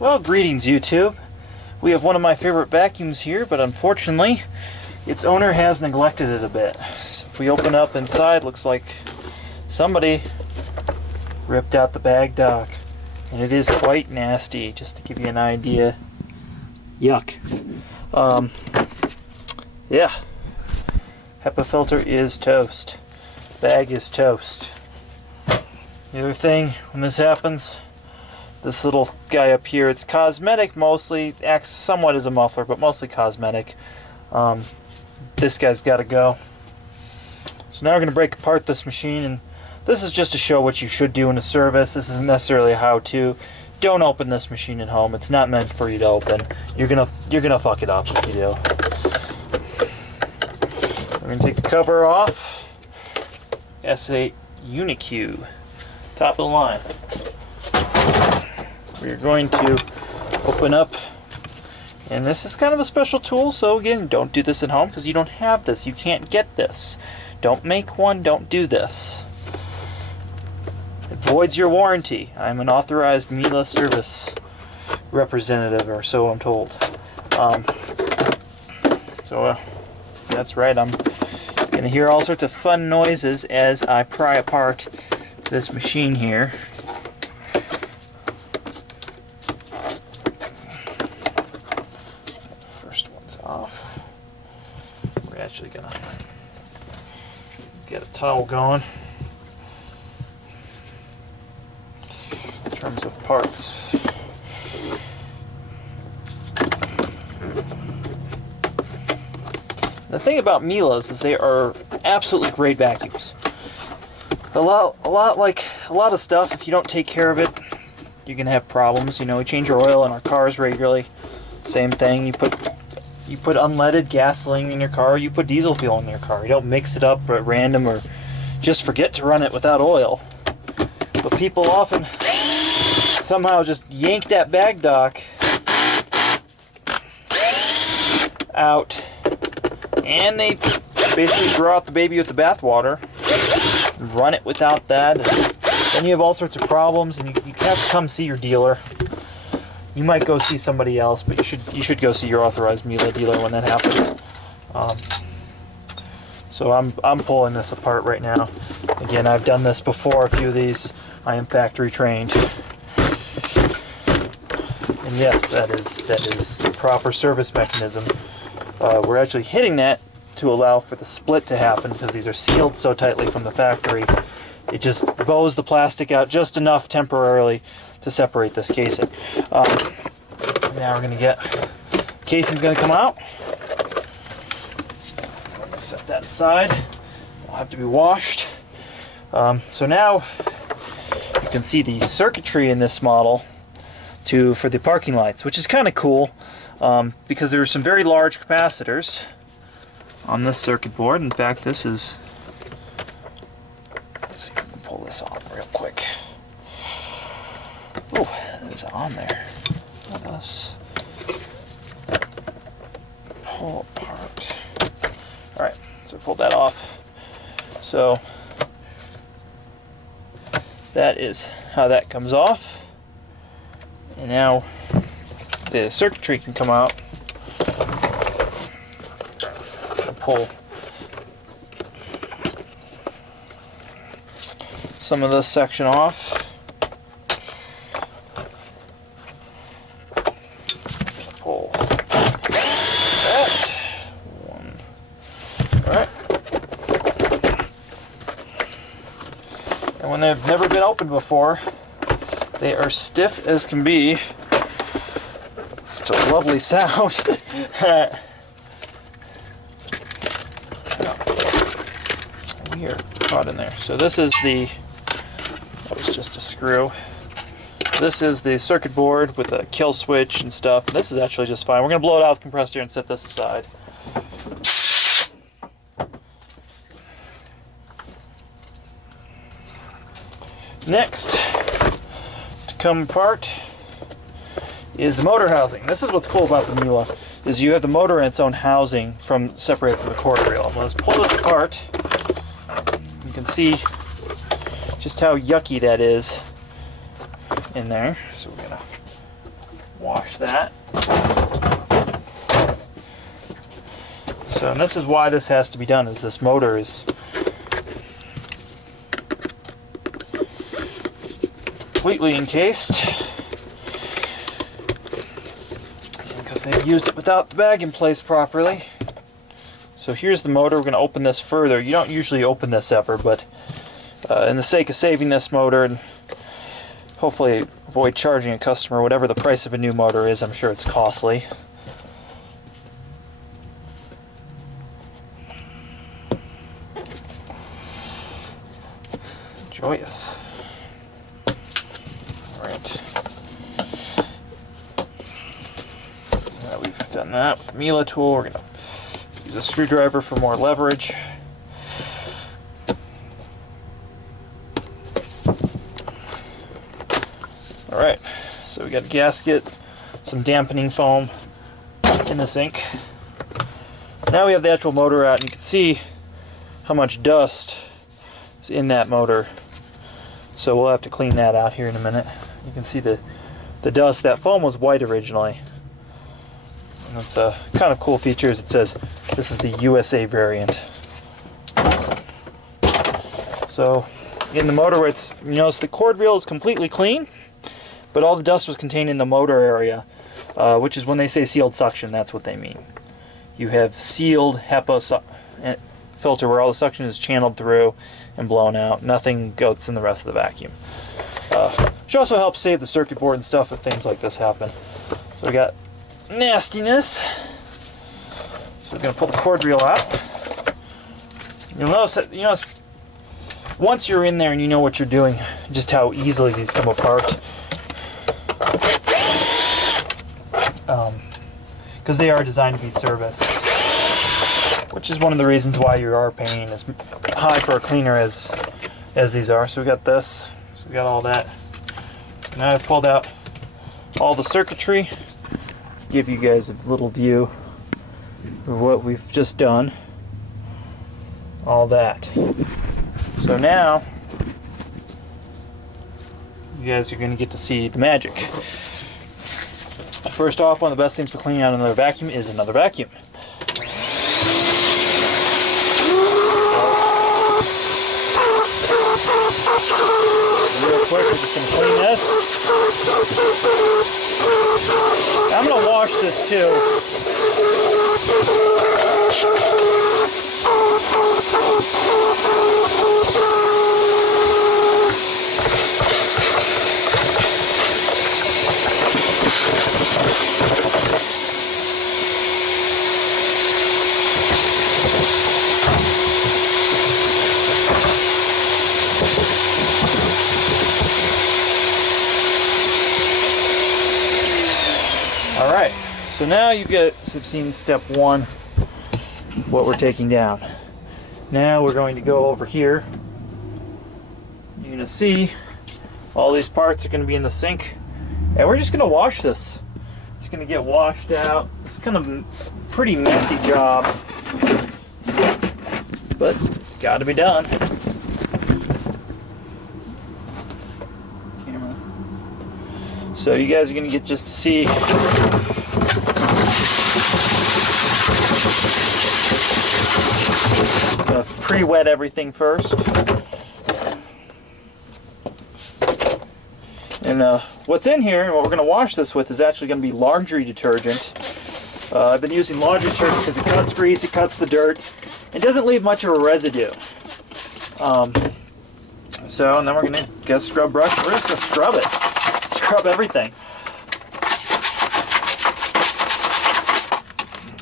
Well, greetings YouTube. We have one of my favorite vacuums here, but unfortunately its owner has neglected it a bit. So if we open up inside, looks like somebody ripped out the bag dock, and it is quite nasty, just to give you an idea. Yuck. Yeah, HEPA filter is toast. Bag is toast. The other thing, when this happens, this little guy up here, it's cosmetic mostly, acts somewhat as a muffler, but mostly cosmetic. This guy's got to go. So now we're going to break apart this machine, and this is just to show what you should do in a service. This isn't necessarily a how-to. Don't open this machine at home. It's not meant for you to open. You're gonna fuck it up if you do. We're going to take the cover off. S8 Uniq, top of the line. We're going to open up, and this is kind of a special tool, so again, don't do this at home because you don't have this. You can't get this. Don't make one, don't do this. It voids your warranty. I'm an authorized Miele service representative, or so I'm told. That's right, I'm going to hear all sorts of fun noises as I pry apart this machine here. First one's off. We're actually going to get a towel going. In terms of parts. The thing about Miele's is they are absolutely great vacuums. A lot of stuff, if you don't take care of it, you're gonna have problems. You know, we change our oil in our cars regularly. Same thing. You put unleaded gasoline in your car. You put diesel fuel in your car. You don't mix it up at random or just forget to run it without oil. But people often somehow just yank that bag dock out, and they basically throw out the baby with the bathwater, run it without that, then you have all sorts of problems, and you have to come see your dealer. You might go see somebody else, but you should go see your authorized Miele dealer when that happens. So I'm pulling this apart right now. Again, I've done this before, a few of these. I am factory trained. And yes, that is the proper service mechanism. We're actually hitting that to allow for the split to happen because these are sealed so tightly from the factory. It just bows the plastic out just enough temporarily to separate this casing. Now we're going to get, casing's going to come out. Set that aside. It'll have to be washed. So now you can see the circuitry in this model for the parking lights, which is kind of cool. Because there are some very large capacitors on this circuit board. In fact, this is, let's see if we can pull this off real quick. Oh, it is on there. Let us pull apart. Alright, so pull that off. So that is how that comes off. And now the circuitry can come out and pull some of this section off. Pull that one. Alright. And when they've never been opened before, they are stiff as can be. Such a lovely sound. We are caught in there. So this is that was just a screw. This is the circuit board with a kill switch and stuff. This is actually just fine. We're going to blow it out with the compressor and set this aside. Next to come apart is the motor housing. This is what's cool about the Miele, is you have the motor in its own housing separated from the cord reel. Let's pull this apart. You can see just how yucky that is in there. So we're gonna wash that. So, and this is why this has to be done, is this motor is completely encased because they've used it without the bag in place properly. So here's the motor. We're going to open this further. You don't usually open this ever, but in the sake of saving this motor and hopefully avoid charging a customer whatever the price of a new motor is, I'm sure it's costly. Joyous. Alright. Now we've done that with the Miele tool. We're going to use a screwdriver for more leverage. Alright, so we got a gasket, some dampening foam in the sink. Now we have the actual motor out, and you can see how much dust is in that motor. So we'll have to clean that out here in a minute. You can see the dust. That foam was white originally. And it's a kind of cool feature is it says this is the USA variant. So in the motor, it's, you notice the cord reel is completely clean, but all the dust was contained in the motor area, which is when they say sealed suction, that's what they mean. You have sealed HEPA filter where all the suction is channeled through and blown out. Nothing goes in the rest of the vacuum. Which also helps save the circuit board and stuff if things like this happen. So we got nastiness. So we're going to pull the cord reel out. You'll notice that, once you're in there and you know what you're doing, just how easily these come apart. Because they are designed to be serviced. Which is one of the reasons why you are paying as high for a cleaner as these are. So we got this. So we got all that. Now I've pulled out all the circuitry. Give you guys a little view of what we've just done. All that. So now you guys are going to get to see the magic. First off, one of the best things for cleaning out another vacuum is another vacuum. Real quick, we're just going to clean this. I'm going to wash this too. Alright, so now you guys have seen step one, what we're taking down. Now we're going to go over here. You're going to see all these parts are going to be in the sink, and we're just going to wash this. It's going to get washed out. It's kind of a pretty messy job, but it's got to be done. Camera. So you guys are going to get just to see pre-wet everything first. And what's in here, and what we're going to wash this with, is actually going to be laundry detergent. I've been using laundry detergent because it cuts grease, it cuts the dirt, it doesn't leave much of a residue. So, and then we're going to get a scrub brush. We're just going to scrub it. Scrub everything.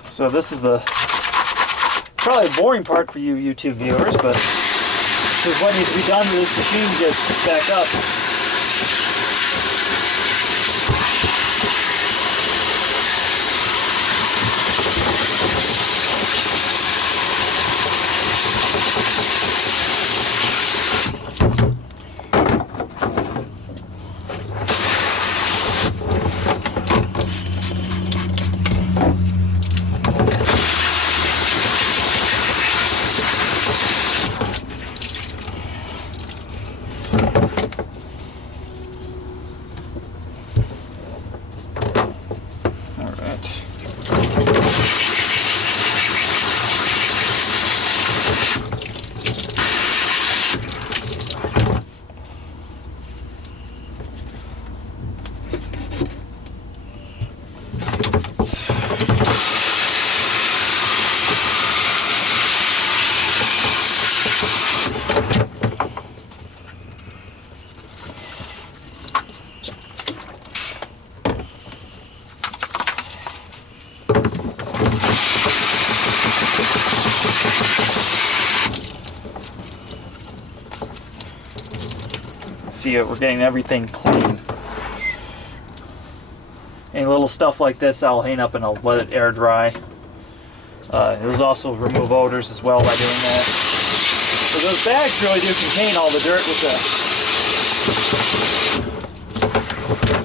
So this is the probably a boring part for you YouTube viewers, but this is what needs to be done to this machine to get it back up. see it. We're getting everything clean. Any little stuff like this, I'll hang up and I'll let it air dry. It'll also remove odors as well by doing that. So those bags really do contain all the dirt with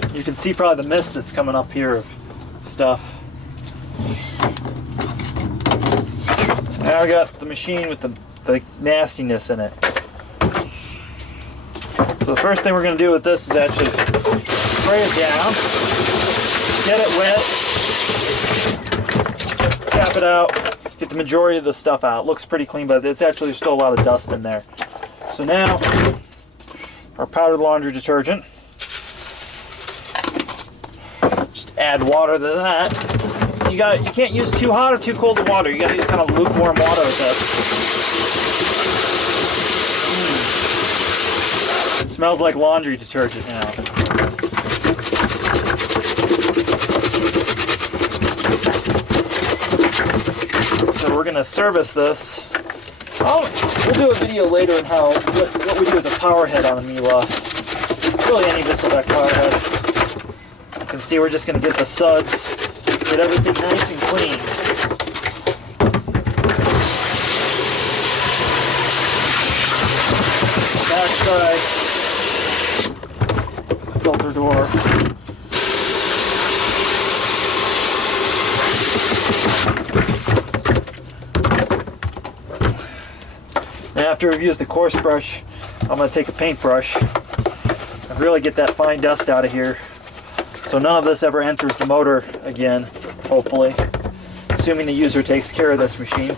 the... You can see probably the mist that's coming up here of stuff. So now I got the machine with the nastiness in it. So the first thing we're going to do with this is actually spray it down, get it wet, tap it out, get the majority of the stuff out. It looks pretty clean, but it's actually still a lot of dust in there. So now, our powdered laundry detergent. Just add water to that. You can't use too hot or too cold of water. You got to use kind of lukewarm water with this. It smells like laundry detergent now. So we're gonna service this. We'll do a video later on what we do with the power head on a Miele. Really any of this elect power head. You can see we're just gonna get the suds, get everything nice and clean. Backside filter door. And after we've used the coarse brush, I'm going to take a paintbrush and really get that fine dust out of here. So none of this ever enters the motor again, hopefully. Assuming the user takes care of this machine.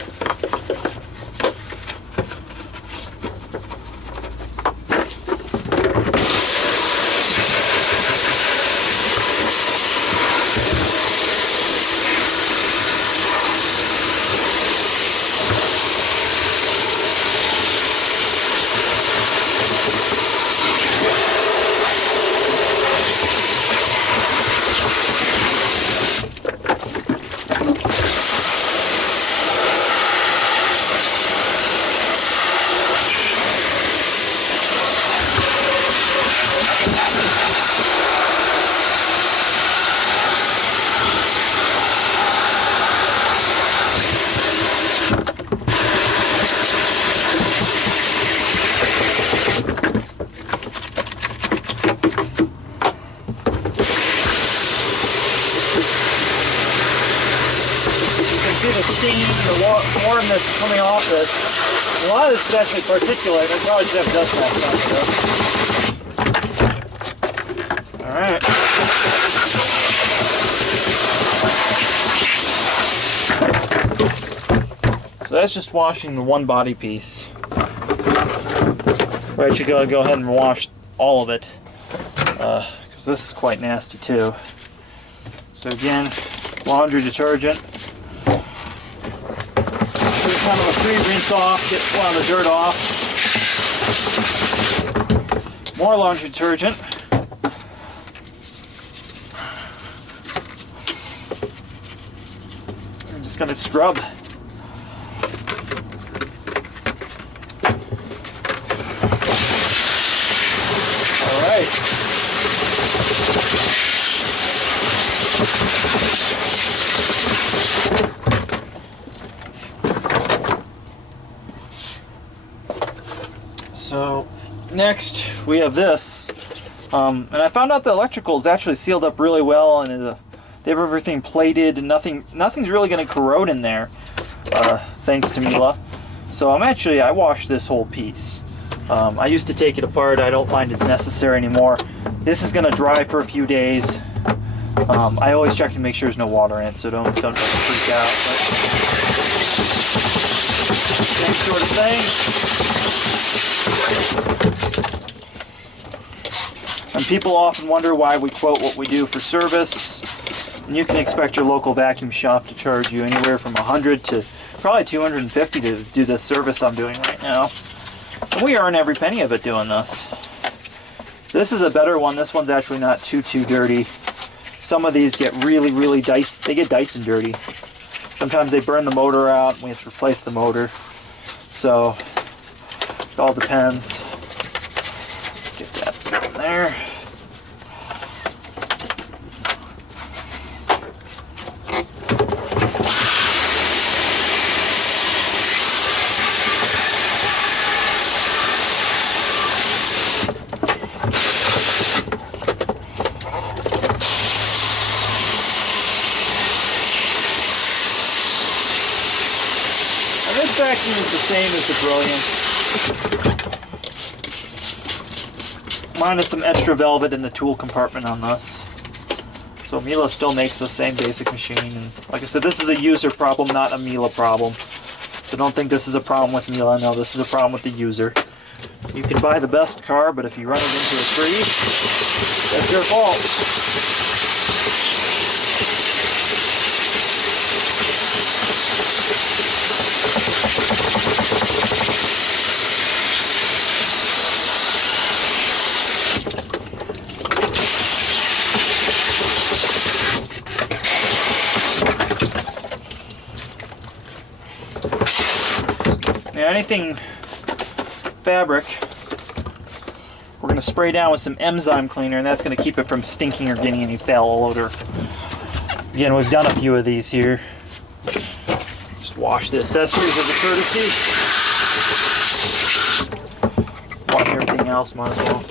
Warmness coming off this. A lot of this is actually particulate. I probably should have dust mask on. Alright. So that's just washing the one body piece. We're actually going to go ahead and wash all of it. Because this is quite nasty too. So again, laundry detergent. Kind of a pre-rinse off, get a lot of the dirt off. More laundry detergent. I'm just going to scrub. All right. So next we have this, and I found out the electrical is actually sealed up really well, and they have everything plated, and nothing's really going to corrode in there, thanks to Miele. So I washed this whole piece. I used to take it apart. I don't find it's necessary anymore. This is going to dry for a few days. I always check to make sure there's no water in it, so don't freak out. But same sort of thing. And people often wonder why we quote what we do for service. And you can expect your local vacuum shop to charge you anywhere from $100 to probably $250 to do this service I'm doing right now. And we earn every penny of it doing this. This is a better one. This one's actually not too dirty. Some of these get really Dyson dirty. Sometimes they burn the motor out and we have to replace the motor. So it all depends. Get that vacuum is the same as the Brilliant, minus some extra velvet in the tool compartment on this. So Miele still makes the same basic machine. And like I said, this is a user problem, not a Miele problem. So don't think this is a problem with Miele. No, this is a problem with the user. You can buy the best car, but if you run it into a tree, that's your fault. Now anything fabric, we're going to spray down with some enzyme cleaner, and that's going to keep it from stinking or getting any foul odor. Again, we've done a few of these here. Just wash the accessories as a courtesy. Wash everything else, might as well.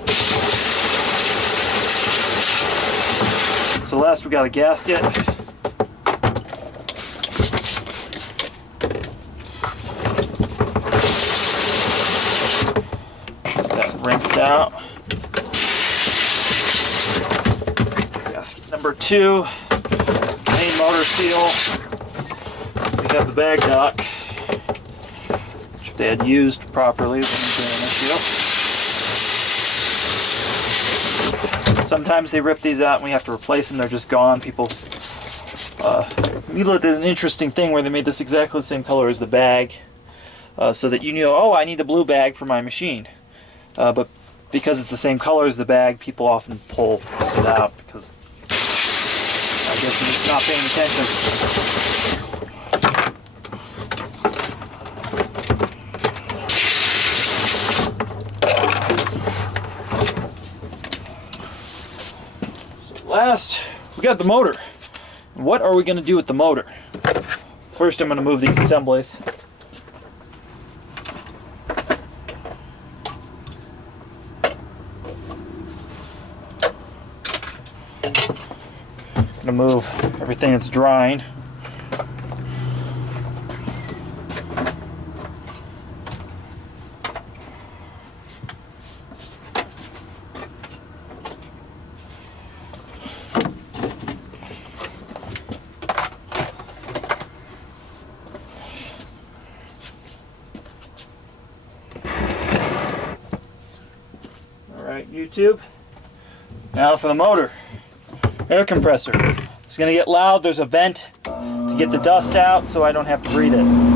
So last we got a gasket. Rinsed out. Gasket number 2, main motor seal. We have the bag dock, which if they had used properly wouldn't have been an issue. Sometimes they rip these out and we have to replace them, they're just gone. People, Miele did an interesting thing where they made this exactly the same color as the bag, so that you knew, oh, I need a blue bag for my machine. But because it's the same color as the bag, people often pull it out because I guess you're just not paying attention. So last, we got the motor. What are we going to do with the motor? First, I'm going to move these assemblies. To move everything that's drying. All right, YouTube. Now for the motor. Air compressor. It's going to get loud. There's a vent to get the dust out so I don't have to breathe it.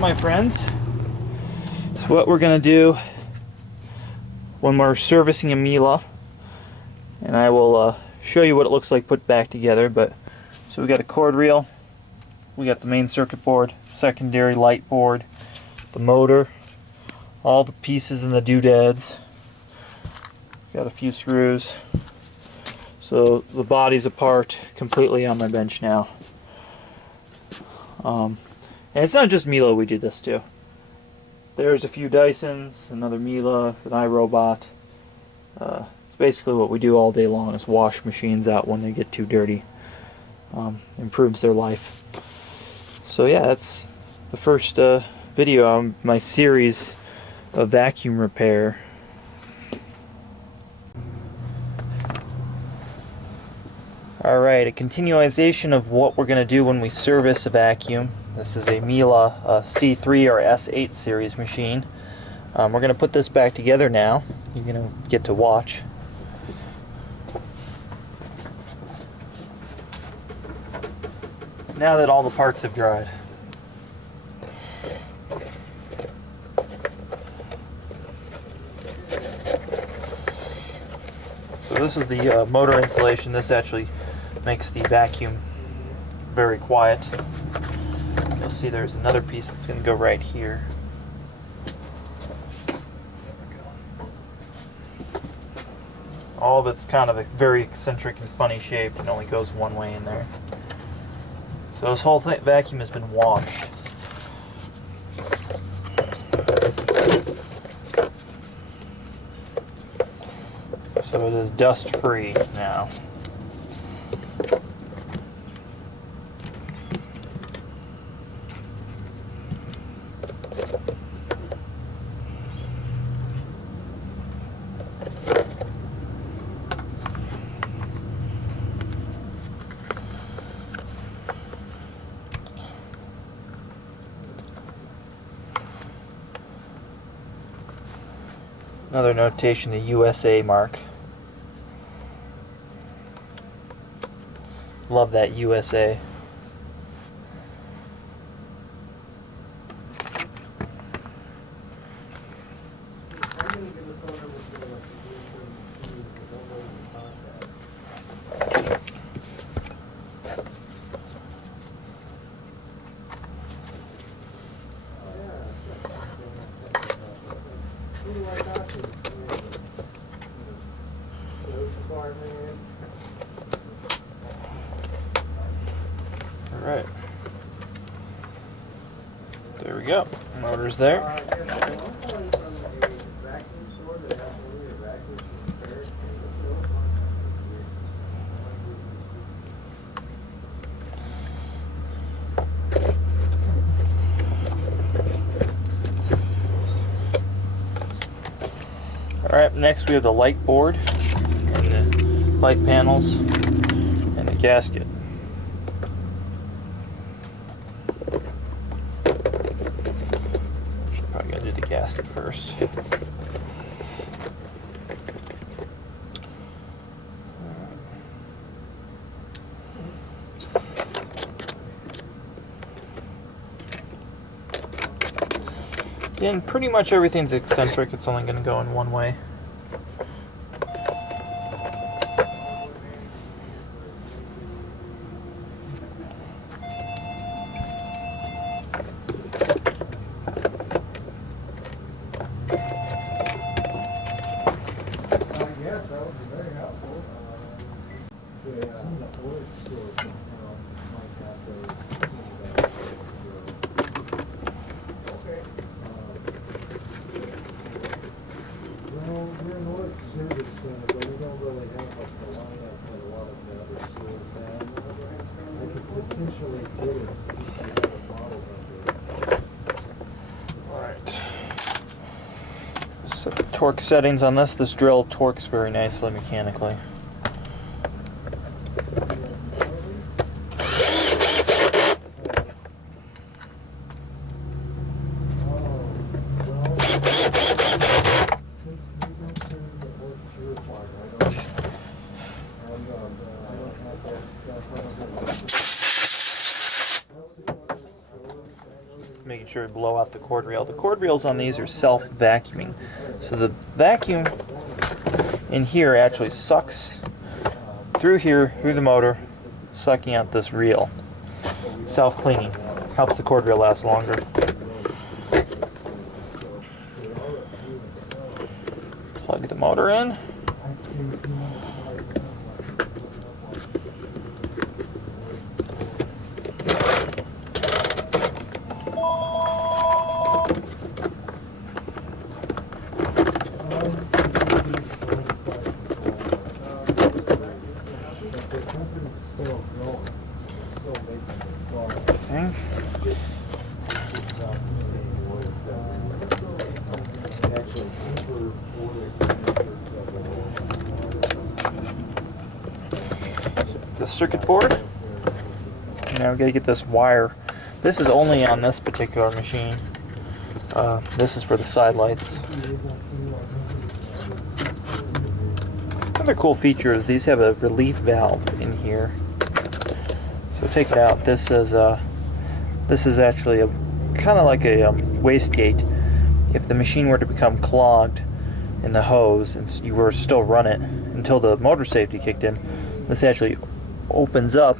My friends, is what we're going to do when we're servicing a Miele, and I will show you what it looks like put back together. But so we got a cord reel, we got the main circuit board, secondary light board, the motor, all the pieces and the doodads, got a few screws. So the body's apart completely on my bench now. And it's not just Miele we do this to. There's a few Dysons, another Miele, an iRobot. It's basically what we do all day long is wash machines out when they get too dirty. Improves their life. So yeah, that's the first video on my series of vacuum repair. Alright, a continuation of what we're going to do when we service a vacuum. This is a Miele C3 or S8 series machine. We're going to put this back together now. You're going to get to watch. now that all the parts have dried. So this is the motor insulation. This actually makes the vacuum very quiet. You'll see there's another piece that's going to go right here. All of it's kind of a very eccentric and funny shape and only goes one way in there. So this whole vacuum has been washed. So it is dust free now. Another notation, the USA mark. Love that USA. Alright. There we go. Motor's there. Alright, next we have the light board and the light panels and the gasket. Probably gotta do the gasket first. Again, pretty much everything's eccentric. It's only going to go in one way. Set the torque settings on this. This drill torques very nicely mechanically. Making sure to blow out the cord reel. The cord reels on these are self-vacuuming. So the vacuum in here actually sucks through here, through the motor, sucking out this reel. Self-cleaning. Helps the cord reel last longer. Plug the motor in. The circuit board. Now we gotta get this wire. This is only on this particular machine. This is for the side lights. Another cool feature is these have a relief valve in here. So So take it out. This is actually a kind of like a wastegate. If the machine were to become clogged in the hose and you were to still run it until the motor safety kicked in, this actually opens up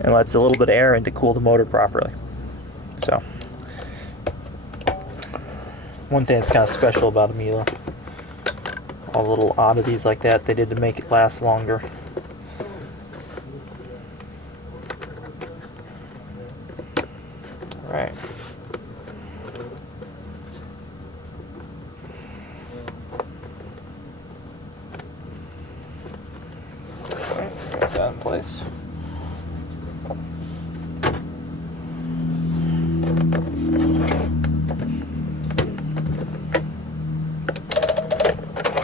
and lets a little bit of air in to cool the motor properly. So, one thing that's kind of special about a Miele, all the little oddities like that they did to make it last longer. Alright. Put that in place.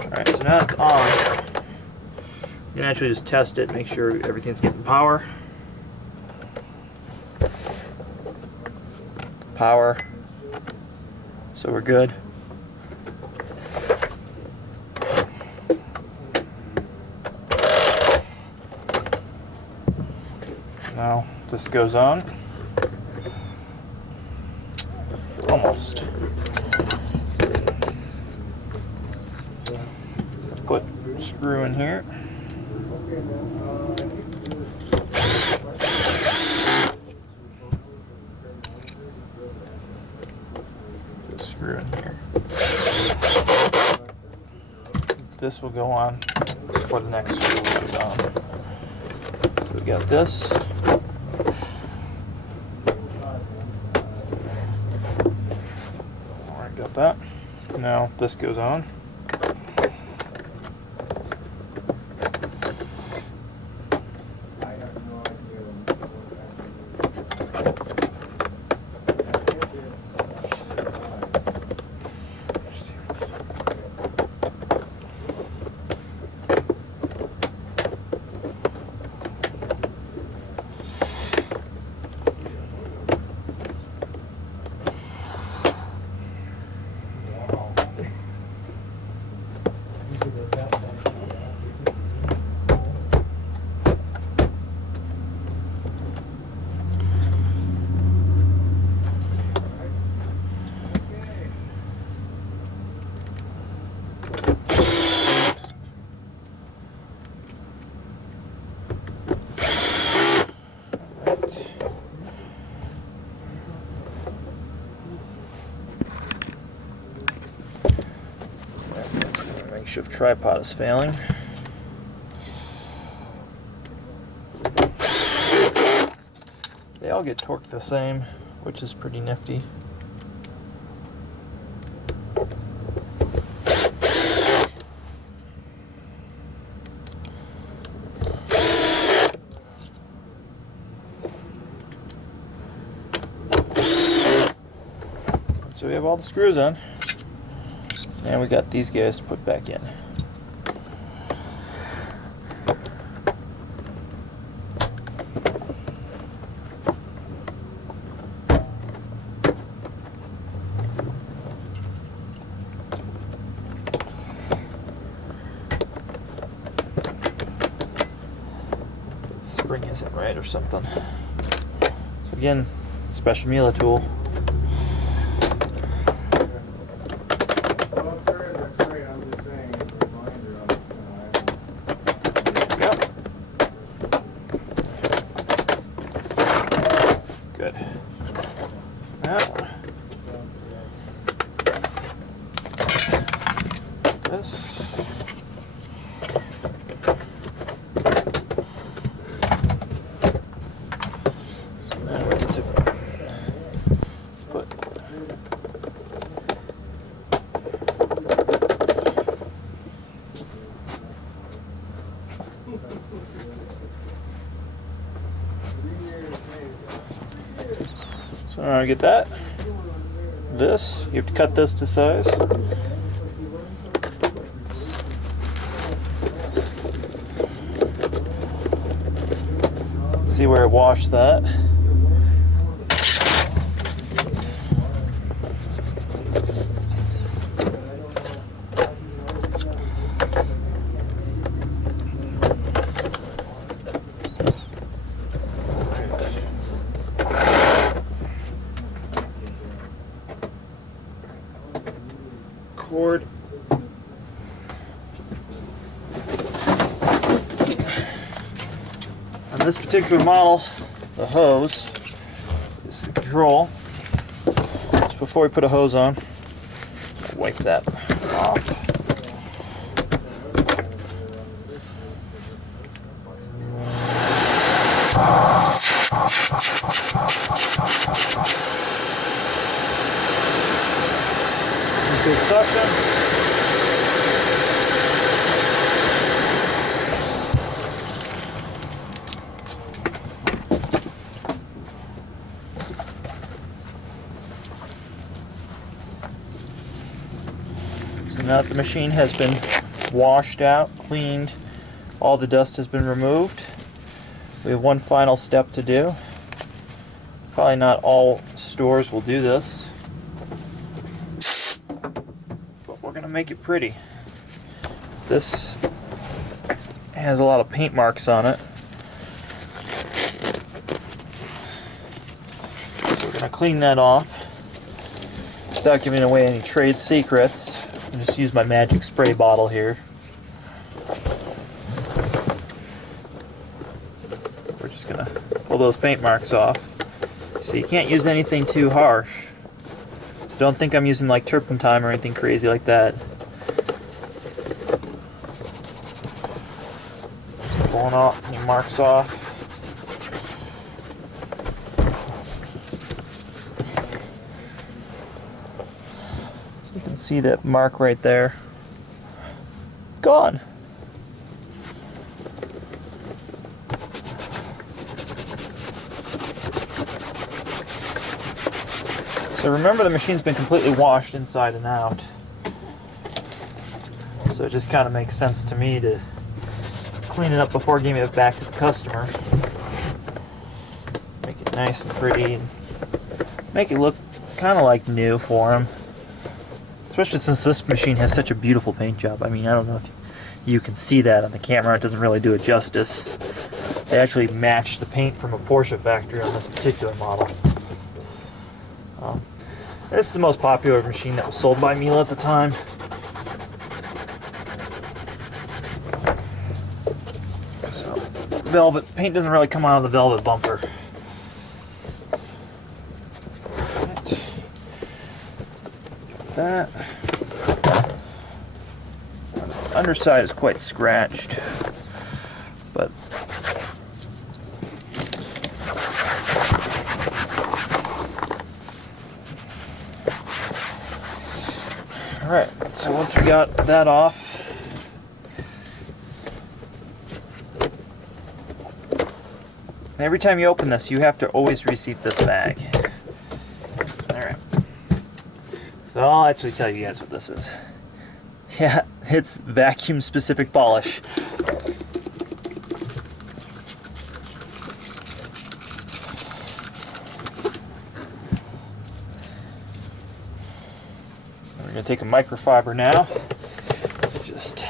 Alright, so now it's on. You can actually just test it, make sure everything's getting power. Power. So we're good. Now this goes on. Almost. Put a screw in here. Put a screw in here. This will go on before the next screw goes on. So we got this. Alright, got that. Now this goes on. Makeshift tripod is failing. They all get torqued the same, which is pretty nifty. So we have all the screws in. And we got these guys to put back in. Spring isn't right or something. So again, special Miele tool. Good. Now, this. So now we get to put so now I get that. This, you have to cut this to size. See where I washed that. cord. On this particular model, the hose is the control. Just before we put a hose on, I'll wipe that off. Good suction. So now that the machine has been washed out, cleaned, all the dust has been removed, we have one final step to do. Probably not all stores will do this, but we're going to make it pretty. This has a lot of paint marks on it, so we're going to clean that off without giving away any trade secrets. I'll just use my magic spray bottle here. We're just going to pull those paint marks off. So you can't use anything too harsh. So don't think I'm using like turpentine or anything crazy like that. Just pulling off any marks off. So you can see that mark right there. Gone. So remember, the machine's been completely washed inside and out. So it just kind of makes sense to me to clean it up before giving it back to the customer. Make it nice and pretty and make it look kind of like new for them. Especially since this machine has such a beautiful paint job. I mean, I don't know if you can see that on the camera. It doesn't really do it justice. They actually match the paint from a Porsche factory on this particular model. This is the most popular machine that was sold by Miele at the time. So, velvet paint doesn't really come out of the velvet bumper. Right. That. The underside is quite scratched, but alright, so once we got that off, every time you open this, you have to always reseat this bag. Alright. So I'll actually tell you guys what this is. Yeah, it's vacuum specific polish. We're going to take a microfiber now. Just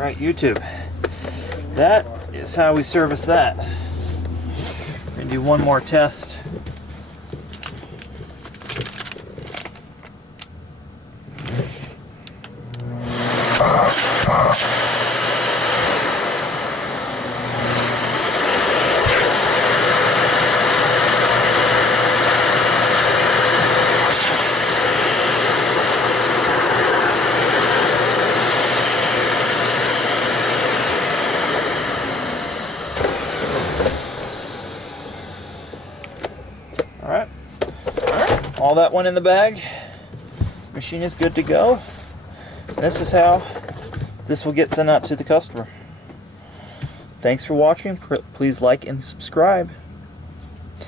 Alright, YouTube. That is how we service that. We're going to do one more test. all that went in the bag. Machine is good to go. And this is how this will get sent out to the customer. Thanks for watching. Please like and subscribe.